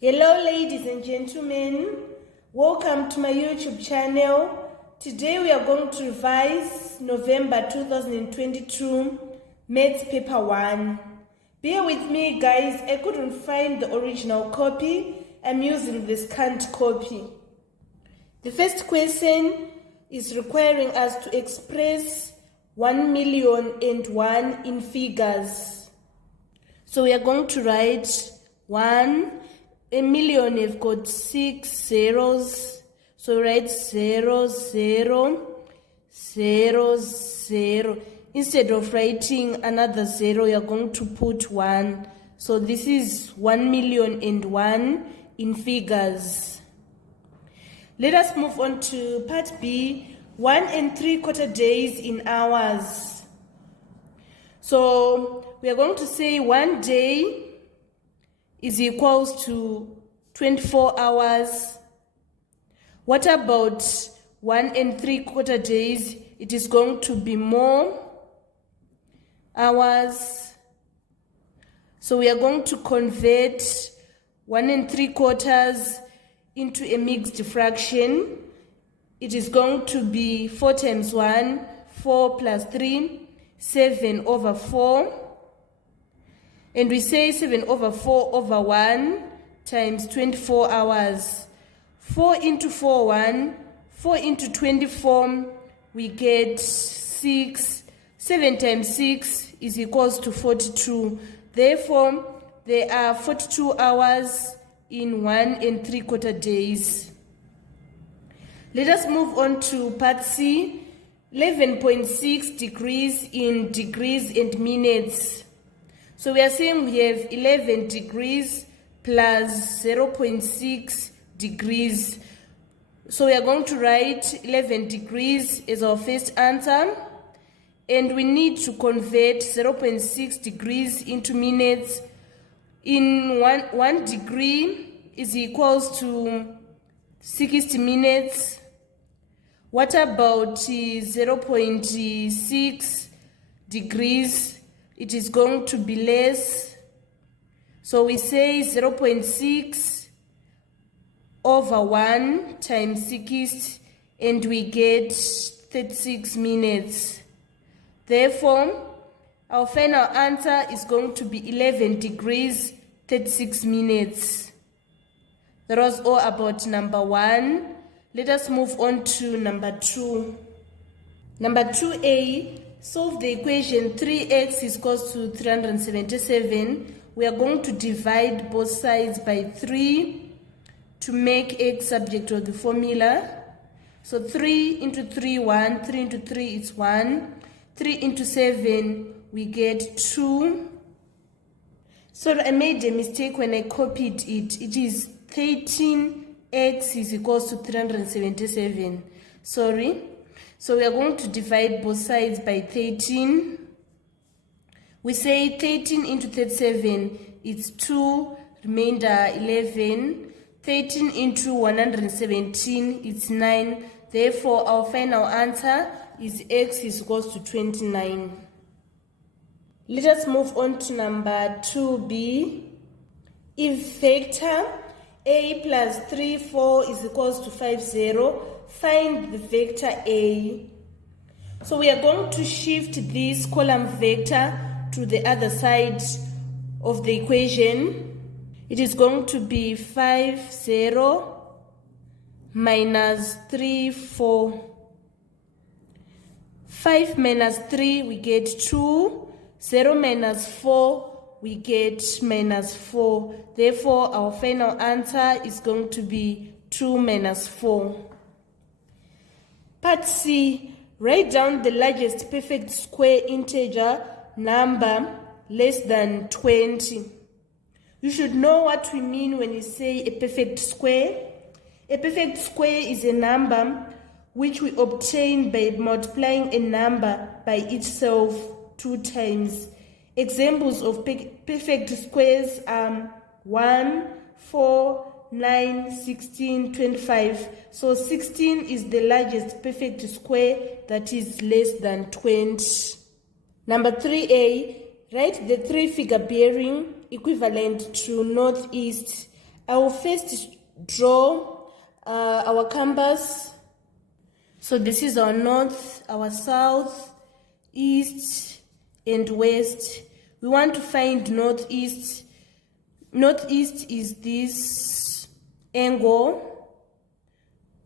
Hello ladies and gentlemen, welcome to my YouTube channel. Today we are going to revise November 2022 Maths Paper 1. Bear with me guys, I couldn't find the original copy. I'm using the scanned copy. The first question is requiring us to express 1,000,001 in figures. So we are going to write 1,000,000, we've got 6 zeros, so write 0, 0, 0, 0. Instead of writing another 0, you're going to put 1. So this is 1,000,001 in figures. Let us move on to part B, 1 3/4 days in hours. So we are going to say 1 day is equals to 24 hours. What about 1 3/4 days? It is going to be more hours. So we are going to convert 1 3/4 into a mixed fraction. It is going to be 4 times 1, 4 plus 3, 7 over 4. And we say 7 over 4 over 1 times 24 hours. 4 into 4, 1. 4 into 24, we get 6. 7 times 6 is equals to 42. Therefore, there are 42 hours in 1 3/4 days. Let us move on to part C, 11.6 degrees in degrees and minutes. So we are saying we have 11 degrees plus 0.6 degrees. So we are going to write 11 degrees as our first answer. And we need to convert 0.6 degrees into minutes. In 1 degree is equals to 60 minutes. What about 0.6 degrees? It is going to be less. So we say 0.6 over 1 times 60, and we get 36 minutes. Therefore, our final answer is going to be 11 degrees, 36 minutes. That was all about number 1. Let us move on to number 2. Number 2a, solve the equation 3x is equals to 377. We are going to divide both sides by 3 to make x subject of the formula. So 3 into 3, 1. 3 into 3 is 1. 3 into 7, we get 2. So I made a mistake when I copied it. It is 13x is equals to 377. Sorry. So we are going to divide both sides by 13. We say 13 into 37, it's 2, remainder 11. 13 into 117, it's 9. Therefore, our final answer is x is equals to 29. Let us move on to number 2b. If vector a plus 3, 4 is equals to 5, 0, find the vector a. So we are going to shift this column vector to the other side of the equation. It is going to be 5, 0 minus 3, 4. 5 minus 3, we get 2. 0 minus 4, we get minus 4. Therefore, our final answer is going to be 2 minus 4. Part C, write down the largest perfect square integer number less than 20. You should know what we mean when we say a perfect square. A perfect square is a number which we obtain by multiplying a number by itself 2 times. Examples of perfect squares are 1, 4, 9, 16, 25. So 16 is the largest perfect square that is less than 20. Number 3a, write the 3 figure bearing equivalent to northeast I will first draw our compass. So this is our north, our south, east, and west. We want to find northeast. Northeast is this angle.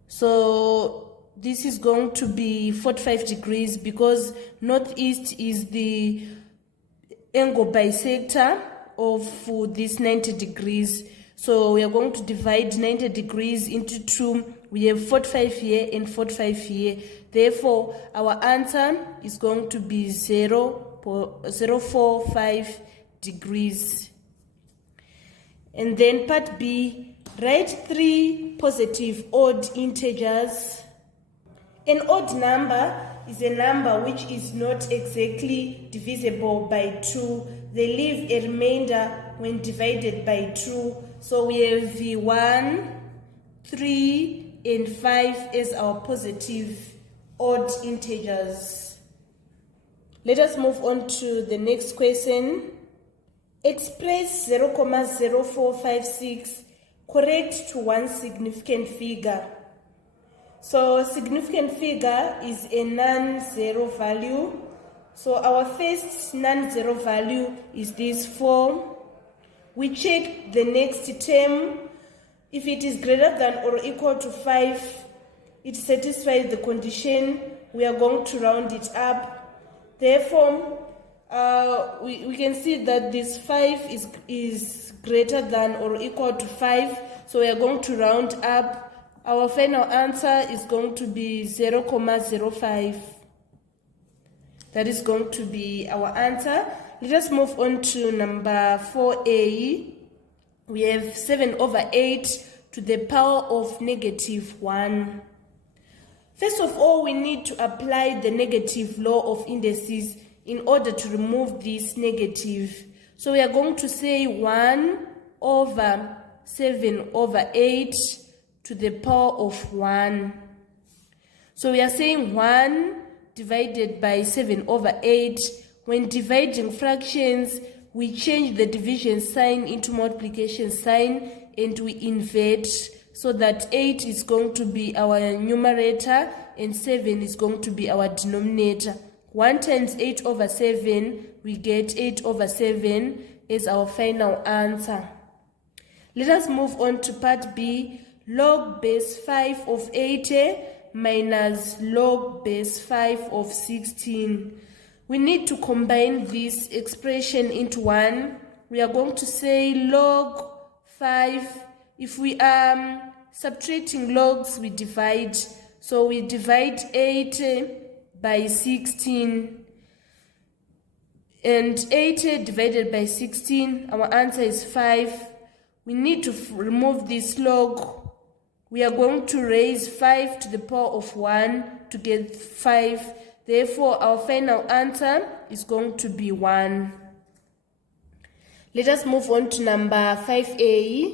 So this is going to be 45 degrees because northeast is the angle bisector of this 90 degrees. So we are going to divide 90 degrees into two. We have 45 here and 45 here. Therefore, our answer is going to be 0.045 degrees. And then part B, write 3 positive odd integers. An odd number is a number which is not exactly divisible by 2. They leave a remainder when divided by 2. So we have the 1, 3, and 5 as our positive odd integers. Let us move on to the next question. Express 0.0456 correct to one significant figure. So a significant figure is a non-zero value. So our first non-zero value is this 4. We check the next term. If it is greater than or equal to 5, it satisfies the condition. We are going to round it up. Therefore, we can see that this 5 is greater than or equal to 5. So we are going to round up. Our final answer is going to be 0.05. That is going to be our answer. Let us move on to number 4a. We have 7/8 to the power of -1. First of all, we need to apply the negative law of indices in order to remove this negative. So we are going to say 1/7/8 to the power of 1. So we are saying 1 divided by 7/8. When dividing fractions, we change the division sign into multiplication sign and we invert so that 8 is going to be our numerator and 7 is going to be our denominator. 1 times 8/7, we get 8/7 as our final answer. Let us move on to part B. Log base 5 of 80 minus log base 5 of 16. We need to combine this expression into one. We are going to say log 5. If we are subtracting logs, we divide. So we divide 80 by 16. And 80 divided by 16, our answer is 5. We need to remove this log. We are going to raise 5 to the power of 1 to get 5. Therefore, our final answer is going to be 1. Let us move on to number 5a.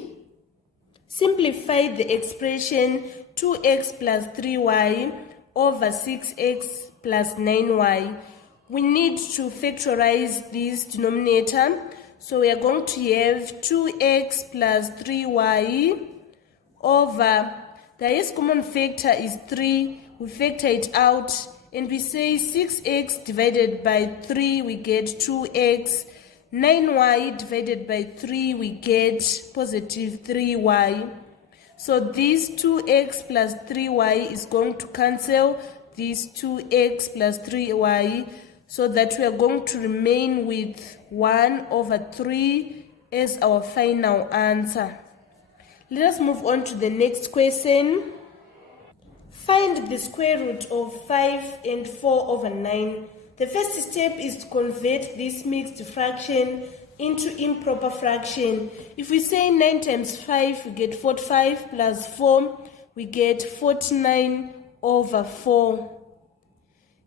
Simplify the expression 2x plus 3y over 6x plus 9y. We need to factorize this denominator. So we are going to have 2x plus 3y over, the highest common factor is 3. We factor it out and we say 6x divided by 3, we get 2x. 9y divided by 3, we get positive 3y. So this 2x plus 3y is going to cancel this 2x plus 3y, so that we are going to remain with 1/3 as our final answer. Let us move on to the next question. Find the square root of 5 and 4/9. The first step is to convert this mixed fraction into improper fraction. If we say 9 times 5, we get 45 plus 4, we get 49/4.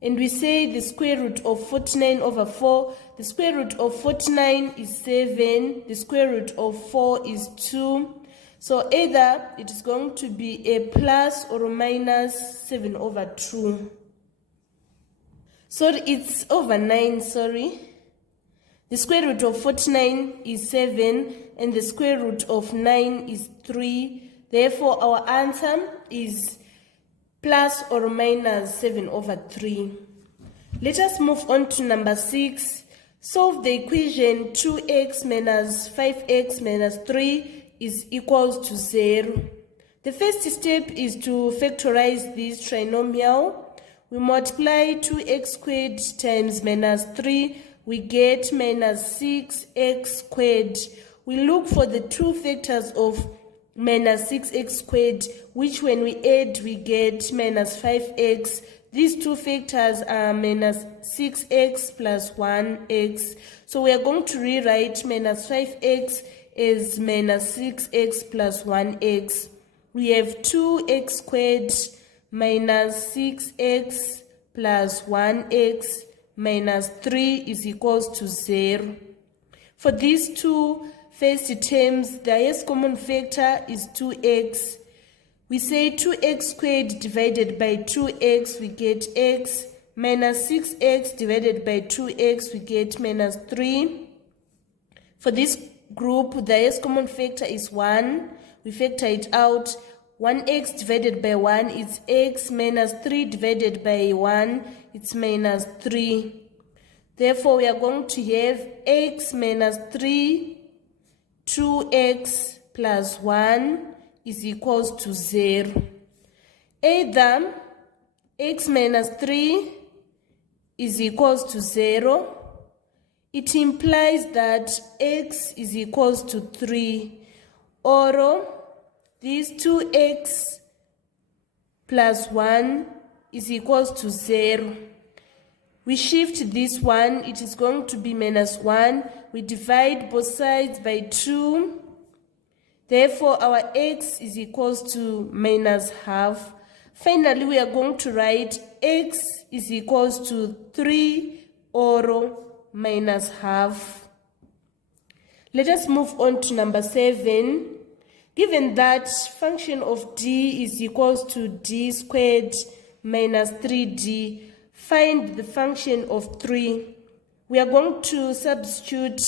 And we say the square root of 49/4, the square root of 49 is 7, the square root of 4 is 2. So either it is going to be a plus or a minus 7/2. Sorry, it's over 9, sorry. The square root of 49 is 7 and the square root of 9 is 3. Therefore, our answer is plus or minus 7 over 3. Let us move on to number 6. Solve the equation 2x minus 5x minus 3 is equals to 0. The first step is to factorize this trinomial. We multiply 2x squared times minus 3. We get minus 6x squared. We look for the two factors of minus 6x squared, which when we add, we get minus 5x. These two factors are minus 6x plus 1x. So we are going to rewrite minus 5x as minus 6x plus 1x. We have 2x squared minus 6x plus 1x minus 3 is equals to 0. For these two first terms, the highest common factor is 2x. We say 2x squared divided by 2x, we get x, minus 6x divided by 2x, we get minus 3. For this group, the highest common factor is 1. We factor it out. 1x divided by 1 is x, minus 3 divided by 1, it's minus 3. Therefore, we are going to have x minus 3, 2x plus 1 is equals to 0. Either x minus 3 is equals to 0. It implies that x is equals to 3. Or this 2x plus 1 is equals to 0. We shift this 1, it is going to be minus 1. We divide both sides by 2. Therefore, our x is equals to minus half. Finally, we are going to write x is equals to 3 or minus half. Let us move on to number 7. Given that function of d is equals to d squared minus 3d, find the function of 3. We are going to substitute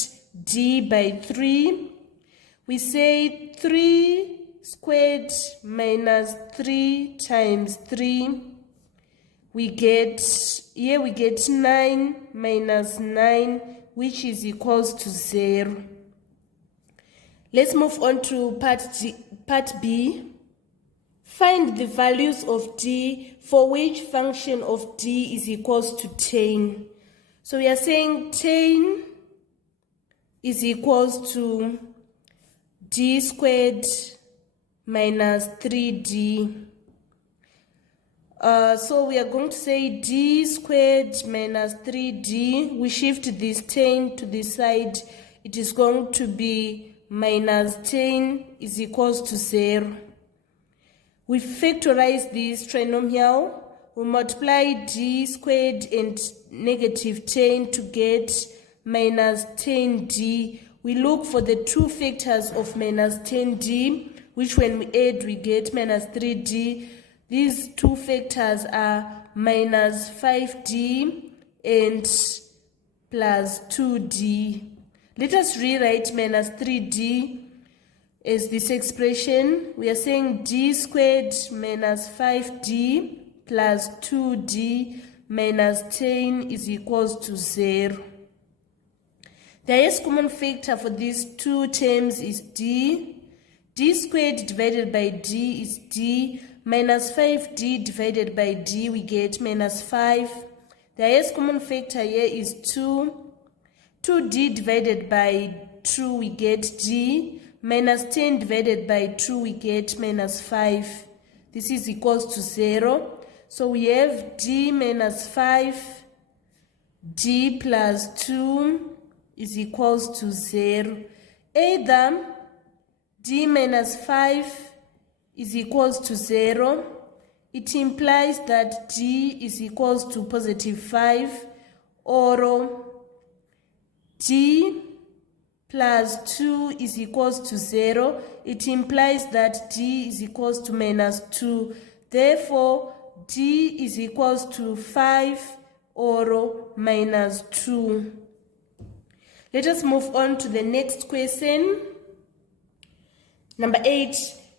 d by 3. We say 3 squared minus 3 times 3. We get 9 minus 9, which is equals to 0. Let's move on to part B. Find the values of d for which function of d is equals to 10. So we are saying 10 is equals to d squared minus 3d. So we are going to say d squared minus 3d. We shift this 10 to the side. It is going to be minus 10 is equals to 0. We factorize this trinomial. We multiply d squared and negative 10 to get minus 10d. We look for the two factors of minus 10d, which when we add, we get minus 3d. These two factors are minus 5d and plus 2d. Let us rewrite minus 3d as this expression. We are saying d squared minus 5d plus 2d minus 10 is equals to 0. The highest common factor for these two terms is d. D squared divided by d is d. Minus 5d divided by d, we get minus 5. The highest common factor here is 2. 2d divided by 2, we get d. Minus 10 divided by 2, we get minus 5. This is equals to 0. So we have d minus 5, d plus 2 is equals to 0. Either d minus 5 is equals to 0. It implies that d is equals to positive 5, or d plus 2 is equals to 0. It implies that d is equals to minus 2. Therefore, d is equals to 5 or minus 2. Let us move on to the next question. Number 8.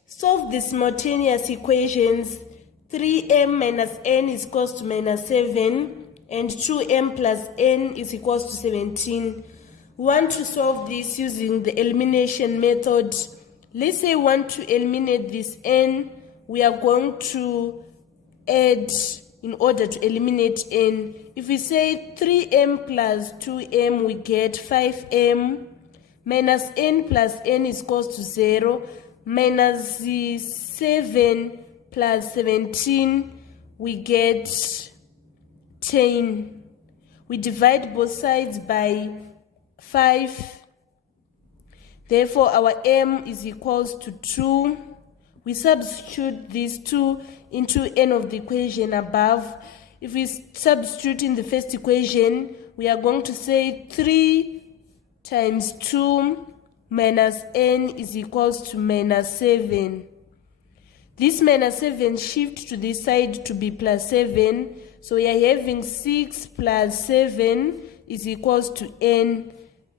Solve the simultaneous equations 3m minus n is equals to minus 7 and 2m plus n is equals to 17. We want to solve this using the elimination method. Let's say we want to eliminate this n. We are going to add in order to eliminate n. If we say 3m plus 2m, we get 5m. Minus n plus n is equals to 0. Minus 7 plus 17, we get 10. We divide both sides by 5. Therefore, our m is equals to 2. We substitute these 2 into n of the equation above. If we substitute in the first equation, we are going to say 3 times 2 minus n is equals to minus 7. This minus 7 shift to this side to be plus 7. So we are having 6 plus 7 is equals to n.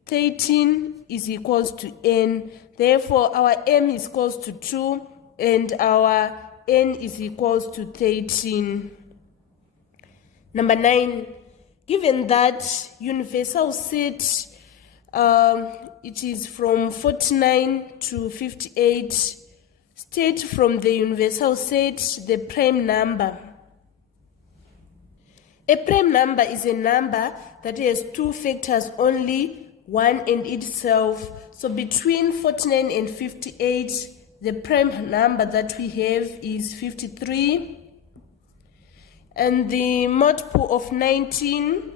13 is equals to n. Therefore, our m is equals to 2 and our n is equals to 13. Number 9. Given that universal set it is from 49 to 58, state from the universal set the prime number. A prime number is a number that has 2 factors only, 1 and itself. So between 49 and 58, the prime number that we have is 53. And the multiple of 19,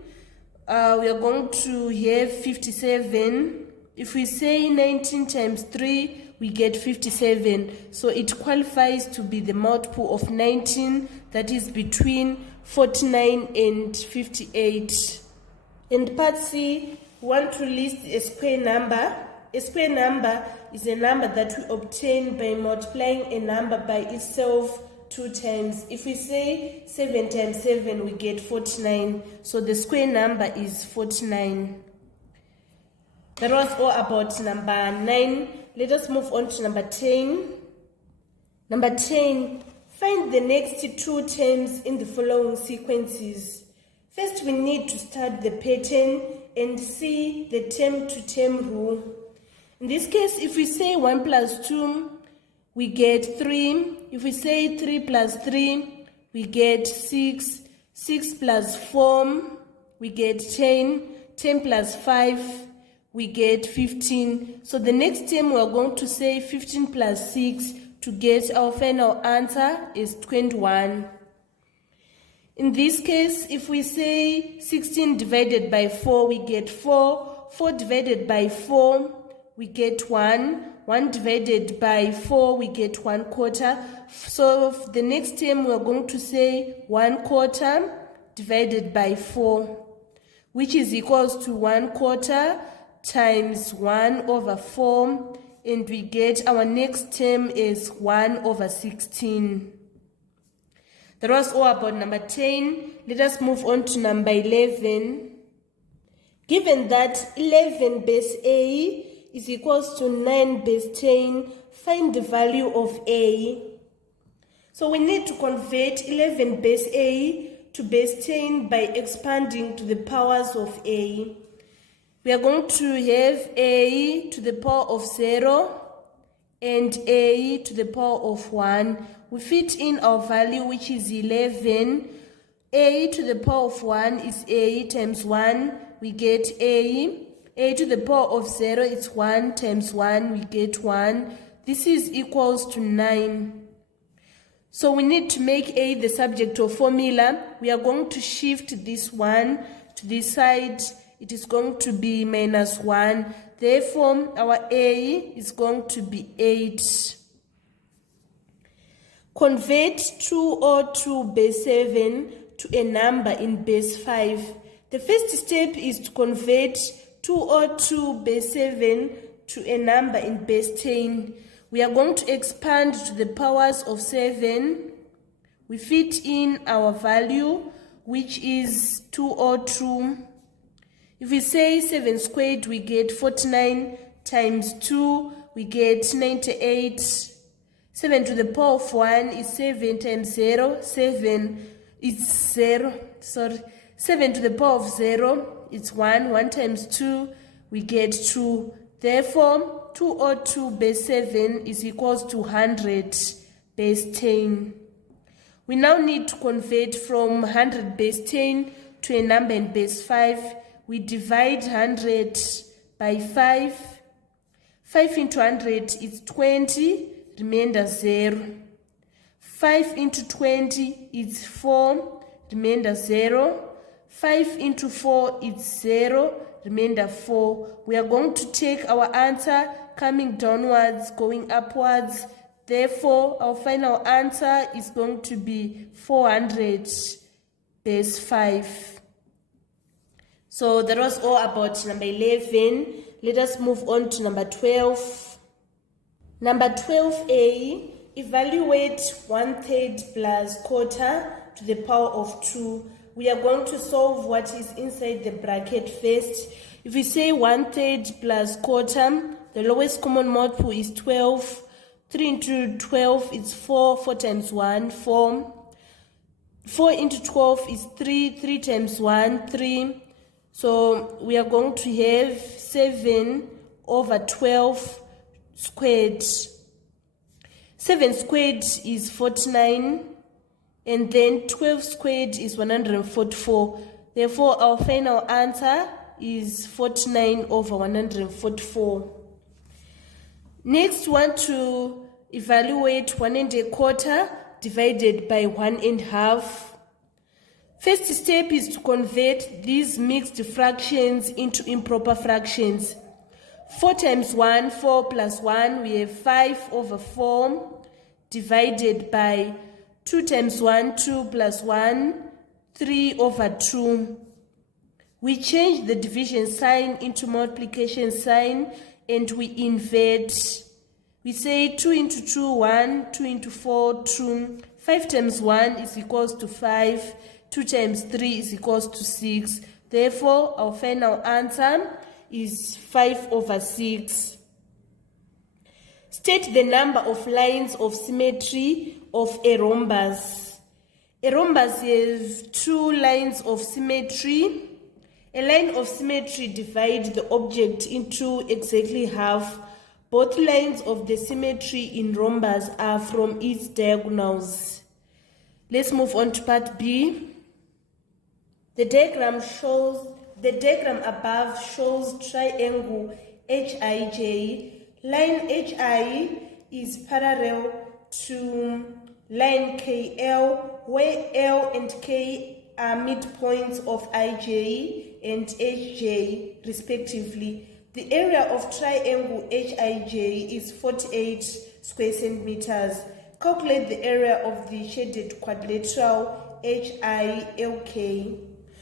we are going to have 57. If we say 19 times 3, we get 57. So it qualifies to be the multiple of 19, that is between 49 and 58. And part C, we want to list a square number. A square number is a number that we obtain by multiplying a number by itself 2 times. If we say 7 times 7, we get 49. So the square number is 49. That was all about number 9. Let us move on to number 10. Number 10, find the next 2 terms in the following sequences. First, we need to start the pattern and see the term-to-term rule. In this case, if we say 1 plus 2, we get 3. If we say 3 plus 3, we get 6. 6 plus 4, we get 10. 10 plus 5, we get 15. So the next term we are going to say 15 plus 6 to get our final answer is 21. In this case, if we say 16 divided by 4, we get 4. 4 divided by 4, we get 1. 1 divided by 4, we get 1 quarter. So the next term we are going to say 1 quarter divided by 4, which is equals to 1 quarter times 1 over 4, and we get our next term is 1 over 16. That was all about number 10. Let us move on to number 11. Given that 11 base A is equals to 9 base 10, find the value of A. So we need to convert 11 base A to base 10 by expanding to the powers of A. We are going to have A to the power of 0 and A to the power of 1. We fit in our value, which is 11. A to the power of 1 is A times 1. We get A. A to the power of 0 is 1 times 1. We get 1. This is equals to 9. So we need to make A the subject of formula. We are going to shift this 1 to this side. It is going to be minus 1. Therefore, our A is going to be 8. Convert 202 base 7 to a number in base 5. The first step is to convert 202 base 7 to a number in base 10. We are going to expand to the powers of 7. We fit in our value, which is 202. If we say 7 squared, we get 49 times 2, we get 98. 7 to the power of 1 is 7 times 0. 7 is 0. Sorry. 7 to the power of 0 is 1. 1 times 2, we get 2. Therefore, 202 base 7 is equals to 100 base 10. We now need to convert from 100 base 10 to a number in base 5. We divide 100 by 5. 5 into 100 is 20, remainder 0. 5 into 20 is 4, remainder 0. 5 into 4 is 0, remainder 4. We are going to take our answer coming downwards, going upwards. Therefore, our final answer is going to be 400 base 5. So that was all about number 11. Let us move on to number 12. Number 12a, evaluate 1/3 plus quarter to the power of 2. We are going to solve what is inside the bracket first. If we say 1/3 plus quarter, the lowest common multiple is 12. 3 into 12 is 4. 4 times 1, 4. 4 into 12 is 3. 3 times 1, 3. So we are going to have 7 over 12 squared. 7 squared is 49. And then 12 squared is 144. Therefore, our final answer is 49 over 144. Next, we want to evaluate 1 1/4 divided by 1 1/2. First step is to convert these mixed fractions into improper fractions. 4 times 1, 4 plus 1, we have 5 over 4 divided by 2 times 1, 2 plus 1, 3 over 2. We change the division sign into multiplication sign and we invert. We say 2 into 2, 1, 2 into 4, 2. 5 times 1 is equals to 5. 2 times 3 is equals to 6. Therefore, our final answer is 5 over 6. State the number of lines of symmetry of a rhombus. A rhombus has 2 lines of symmetry. A line of symmetry divides the object into exactly half. Both lines of the symmetry in rhombus are from its diagonals. Let's move on to part B. The diagram above shows triangle HIJ. Line HI is parallel to line KL, where L and K are midpoints of IJ and HJ respectively. The area of triangle HIJ is 48 square centimeters. Calculate the area of the shaded quadrilateral HILK.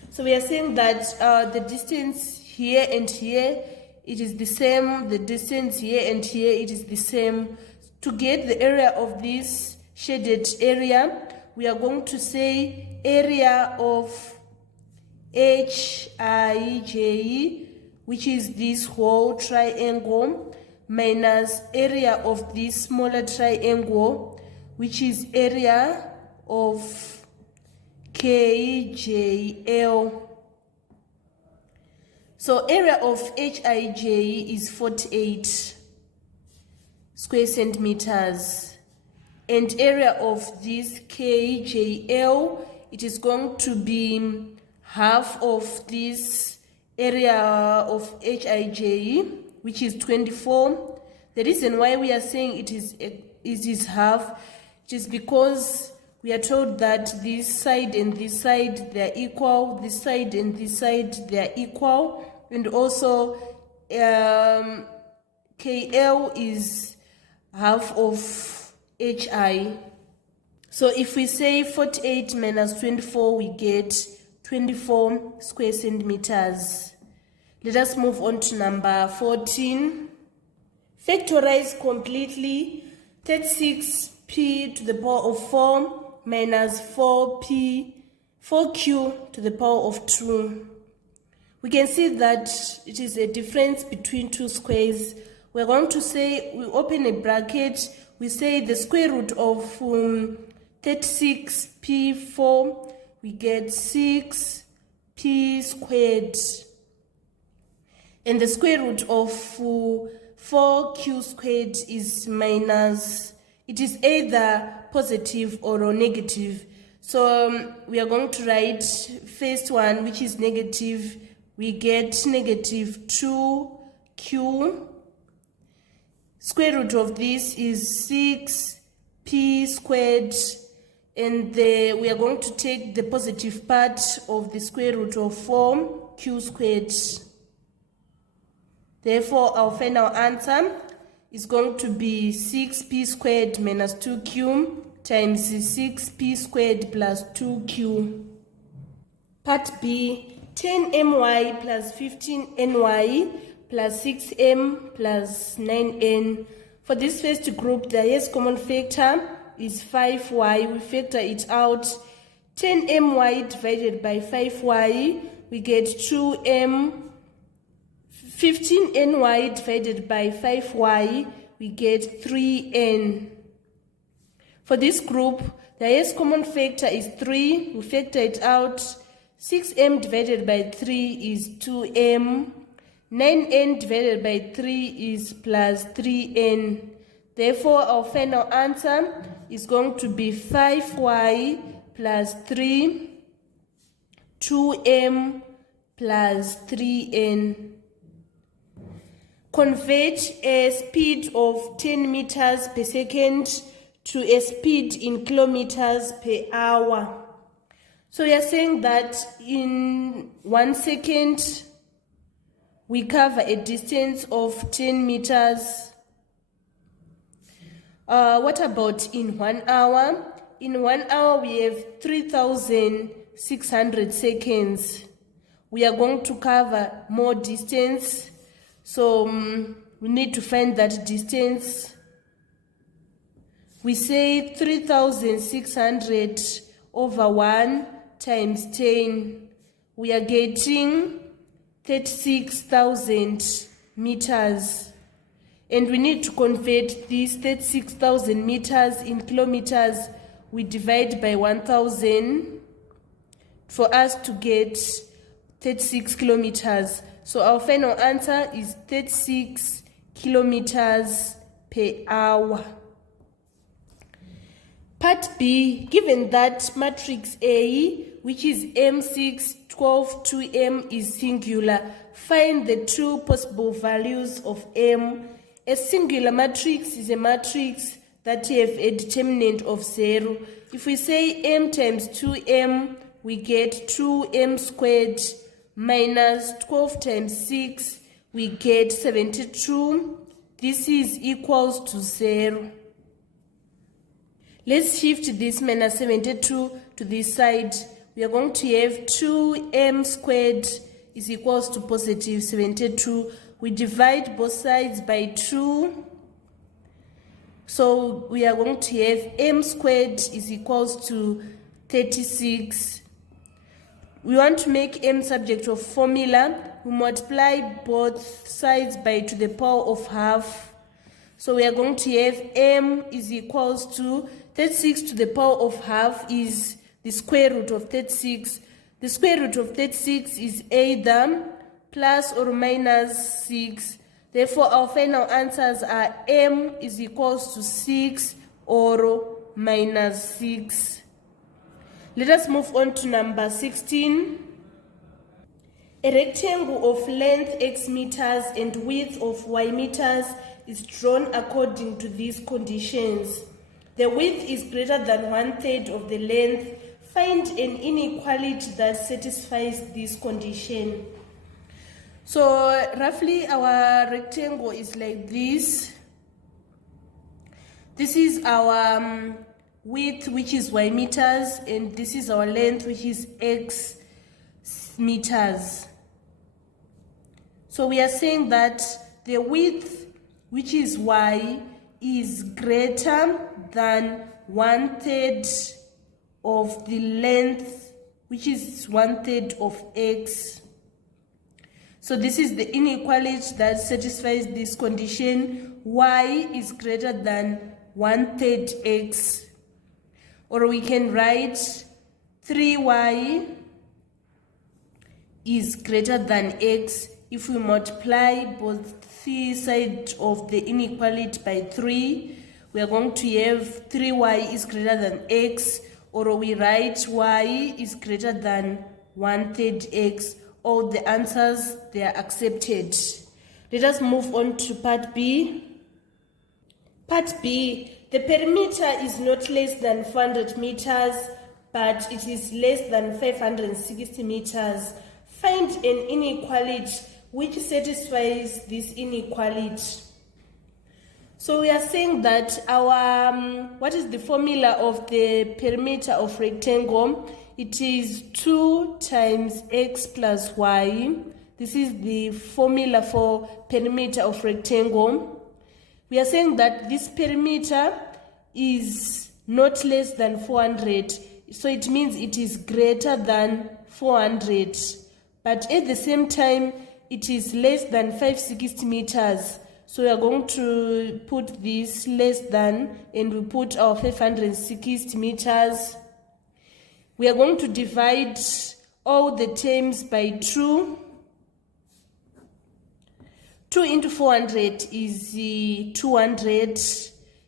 So we are saying that the distance here and here, it is the same. The distance here and here, it is the same. To get the area of this shaded area, we are going to say area of HIJ, which is this whole triangle, minus area of this smaller triangle, which is area of KJL. So area of HIJ is 48 square centimeters. And area of this KJL, it is going to be half of this area of HIJ, which is 24. The reason why we are saying it is half, it is because we are told that this side and this side, they are equal. This side and this side, they are equal. And also, KL is half of HI. So if we say 48 minus 24, we get 24 square centimeters. Let us move on to number 14. Factorize completely 36p to the power of 4 minus 4q to the power of 2. we can see that it is a difference between two squares. We're going to say, we open a bracket, we say the square root of 36p4, we get 6p squared. And the square root of 4q squared is minus, it is either positive or negative. So we are going to write first one, which is negative. We get negative 2q. Square root of this is 6p squared. And we are going to take the positive part of the square root of 4q squared. Therefore, our final answer is going to be 6p squared minus 2q times 6p squared plus 2q. Part B, 10my plus 15ny plus 6m plus 9n. For this first group, the highest common factor is 5y. We factor it out. 10my divided by 5y, we get 2m. 15ny divided by 5y, we get 3n. For this group, the highest common factor is 3. We factor it out. 6m divided by 3 is 2m. 9n divided by 3 is plus 3n. Therefore, our final answer is going to be 5y plus 3, 2m plus 3n. Convert a speed of 10 meters per second to a speed in kilometers per hour. So we are saying that in 1 second, we cover a distance of 10 meters. What about in 1 hour? In 1 hour, we have 3,600 seconds. We are going to cover more distance. So we need to find that distance. We say 3,600 over 1 times 10. We are getting 36,000 meters. And we need to convert these 36,000 meters in kilometers. We divide by 1,000 for us to get 36 kilometers. So our final answer is 36 kilometers per hour. Part B, given that matrix A, which is M6, 12, 2M is singular, find the two possible values of M. A singular matrix is a matrix that have a determinant of 0. If we say M times 2M, we get 2M squared minus 12 times 6, we get 72. This is equals to 0. Let's shift this minus 72 to this side. We are going to have 2m squared is equals to positive 72. We divide both sides by 2. So we are going to have m squared is equals to 36. We want to make m subject of formula. We multiply both sides by to the power of half. So we are going to have m is equals to 36 to the power of half is the square root of 36. The square root of 36 is either plus or minus 6. Therefore, our final answers are m is equals to 6 or minus 6. Let us move on to number 16. A rectangle of length x meters and width of y meters is drawn according to these conditions. The width is greater than 1/3 of the length. Find an inequality that satisfies this condition. So roughly our rectangle is like this. This is our width, which is y meters, and this is our length, which is x meters. So we are saying that the width, which is y, is greater than 1/3 of the length, which is 1/3 of x. So this is the inequality that satisfies this condition. Y is greater than 1/3 x. Or we can write 3y is greater than x if we multiply both sides of the inequality by 3. We are going to have 3y is greater than x, or we write y is greater than 1/3 x. All the answers, they are accepted. Let us move on to part B. Part B, the perimeter is not less than 400 meters, but it is less than 560 meters. Find an inequality which satisfies this inequality. So we are saying that our, what is the formula of the perimeter of rectangle? It is 2 times x plus y. This is the formula for perimeter of rectangle. We are saying that this perimeter is not less than 400. So it means it is greater than 400. But at the same time, it is less than 560 meters. So we are going to put this less than, and we put our 560 meters. We are going to divide all the terms by 2. 2 into 400 is 200,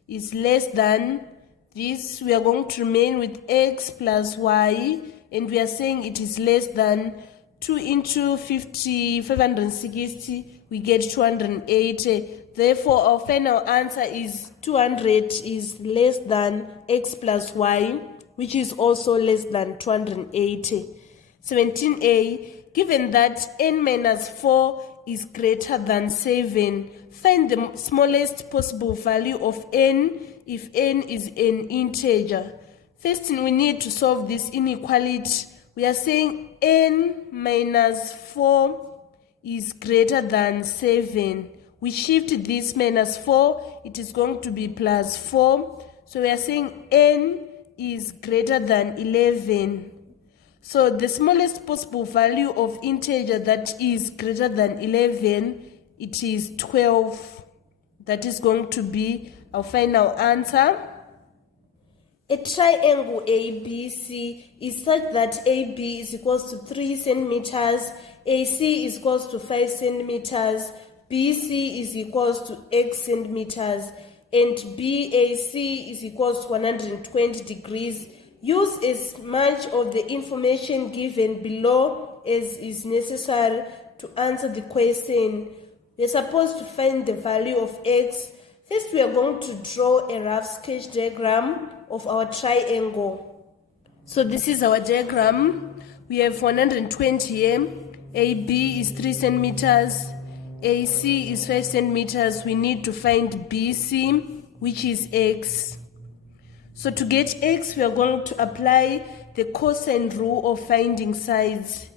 is less than this. We are going to remain with x plus y, and we are saying it is less than 2 into 560, we get 280. Therefore, our final answer is 200 is less than x plus y, which is also less than 280. 17a, given that n minus 4 is greater than 7, find the smallest possible value of n if n is an integer. First thing we need to solve this inequality. We are saying n minus 4 is greater than 7. We shift this minus 4, it is going to be plus 4. So we are saying n is greater than 11. So the smallest possible value of integer that is greater than 11, it is 12. That is going to be our final answer. A triangle ABC is such that AB is equals to 3 centimeters, AC is equals to 5 centimeters, BC is equals to x centimeters, and BAC is equals to 120 degrees. Use as much of the information given below as is necessary to answer the question. We are supposed to find the value of x. First, we are going to draw a rough sketch diagram of our triangle. So this is our diagram. We have 120 here. AB is 3 centimeters. AC is 5 centimeters. We need to find BC, which is x. So to get x, we are going to apply the cosine rule of finding sides.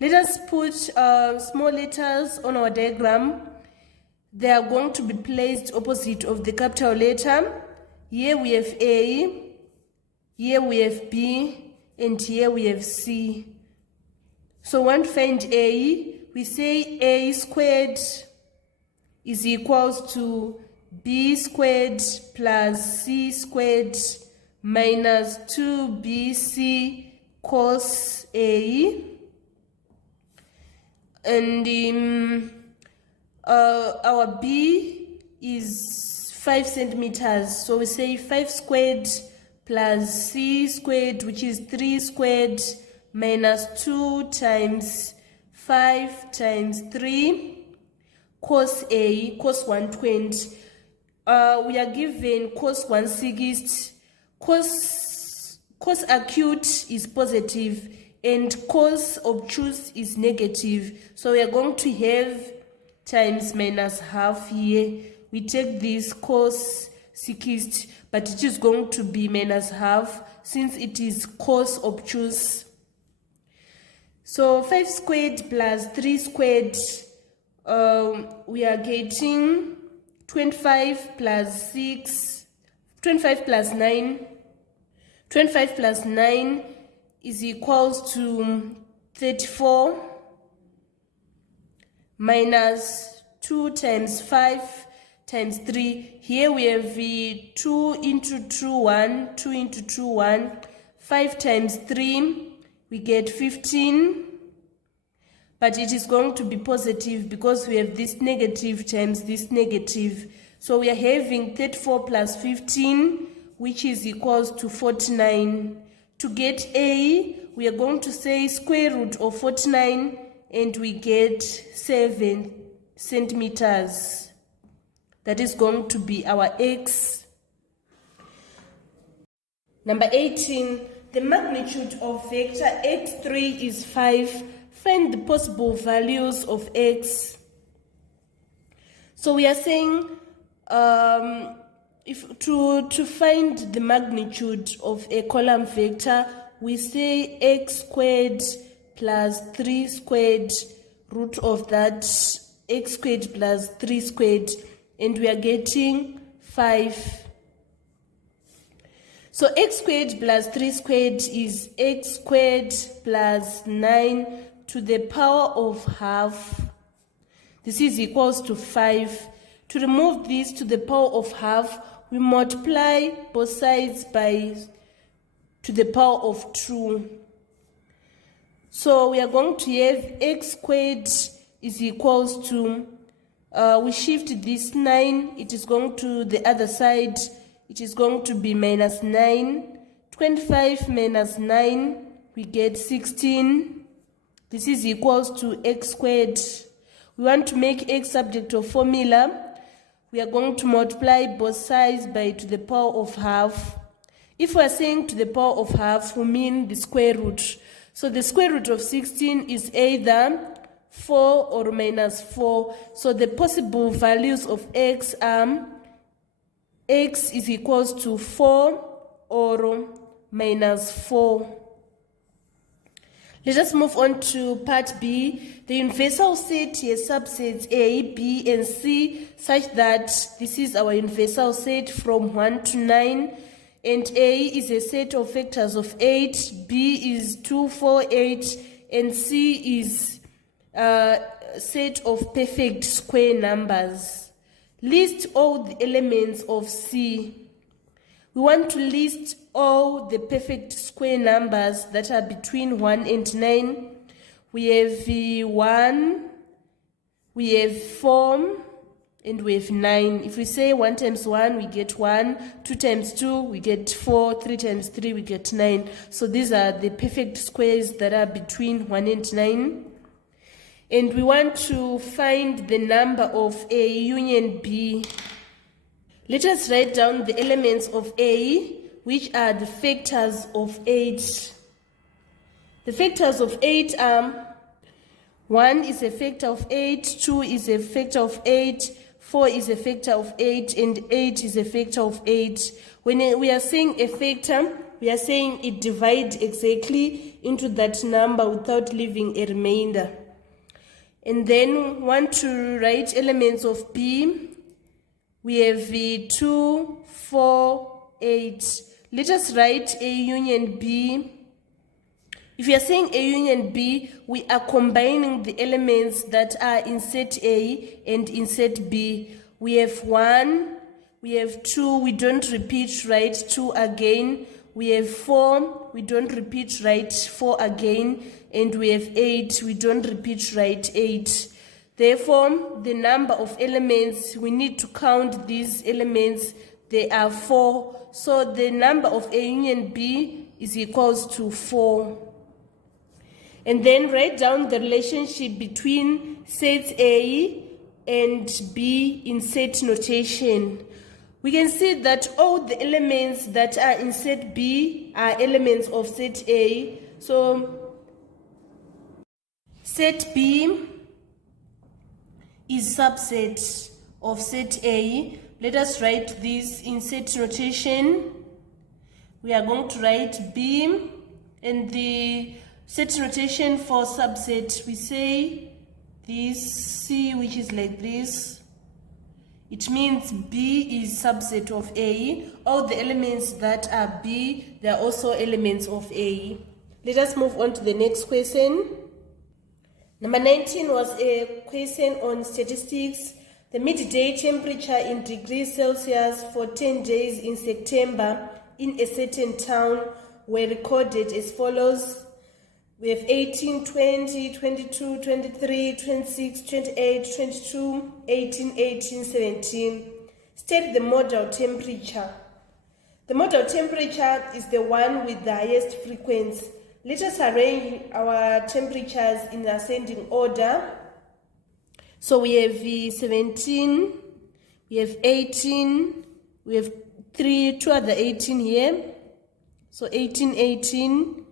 Let us put small letters on our diagram. They are going to be placed opposite of the capital letter. Here we have A, here we have B, and here we have C. So when we find A, we say A squared is equals to B squared plus C squared minus 2BC cos A. And our B is 5 centimeters. So we say 5 squared plus C squared, which is 3 squared, minus 2 times 5 times 3 cos A, cos 120. We are given cos 160. Cos acute is positive and cos obtuse is negative. So we are going to have times minus half here. We take this cos 60, but it is going to be minus half since it is cos obtuse. So 5 squared plus 3 squared, we are getting 25 plus 6, 25 plus 9. 25 plus 9 is equals to 34. minus 2 times 5 times 3. Here we have 2 into 2, 1, 2 into 2, 1. 5 times 3, we get 15. But it is going to be positive because we have this negative times this negative. So we are having 34 plus 15, which is equals to 49. To get A, we are going to say square root of 49, and we get 7 centimeters. That is going to be our X. Number 18, the magnitude of vector x3 is 5. Find the possible values of X. So we are saying if to find the magnitude of a column vector, we say x squared plus 3 squared root of that x squared plus 3 squared, and we are getting 5. So x squared plus 3 squared is x squared plus 9 to the power of half. This is equals to 5. To remove this to the power of half, we multiply both sides by to the power of 2. So we are going to have x squared is equals to, we shift this 9, it is going to the other side, it is going to be minus 9. 25 minus 9, we get 16. This is equals to x squared. We want to make x subject of formula. We are going to multiply both sides by to the power of half. If we are saying to the power of half, we mean the square root. So the square root of 16 is either 4 or minus 4. So the possible values of x are x is equals to 4 or minus 4. Let us move on to part B. The universal set has subsets A, B, and C such that this is our universal set from 1 to 9. And A is a set of vectors of 8, B is 2, 4, 8, and C is a set of perfect square numbers. List all the elements of C. We want to list all the perfect square numbers that are between 1 and 9. We have 1, we have 4, and we have 9. If we say 1 times 1, we get 1, 2 times 2, we get 4, 3 times 3, we get 9. So these are the perfect squares that are between 1 and 9. And we want to find the number of A union B. Let us write down the elements of A, which are the factors of 8. The factors of 8 are 1 is a factor of 8, 2 is a factor of 8, 4 is a factor of 8, and 8 is a factor of 8. When we are saying a factor, we are saying it divides exactly into that number without leaving a remainder. And then we want to write elements of B. We have 2, 4, 8. Let us write A union B. If we are saying A union B, we are combining the elements that are in set A and in set B. We have 1, we have 2, we don't repeat, write 2 again. We have 4, we don't repeat, write 4 again. And we have 8, we don't repeat, write 8. Therefore, the number of elements, we need to count these elements, they are 4. So the number of A union B is equals to 4. And then write down the relationship between set A and B in set notation. We can see that all the elements that are in set B are elements of set A. So set B is subset of set A. Let us write this in set notation. We are going to write B, and the set notation for subset, we say this C, which is like this. It means B is subset of A. All the elements that are B, they are also elements of A. Let us move on to the next question. Number 19 was a question on statistics. The midday temperature in degrees Celsius for 10 days in September in a certain town were recorded as follows. We have 18, 20, 22, 23, 26, 28, 22, 18, 18, 17. State the modal temperature. The modal temperature is the one with the highest frequency. Let us arrange our temperatures in ascending order. So we have 17, we have 18, we have two other 18 here. So 18, 18.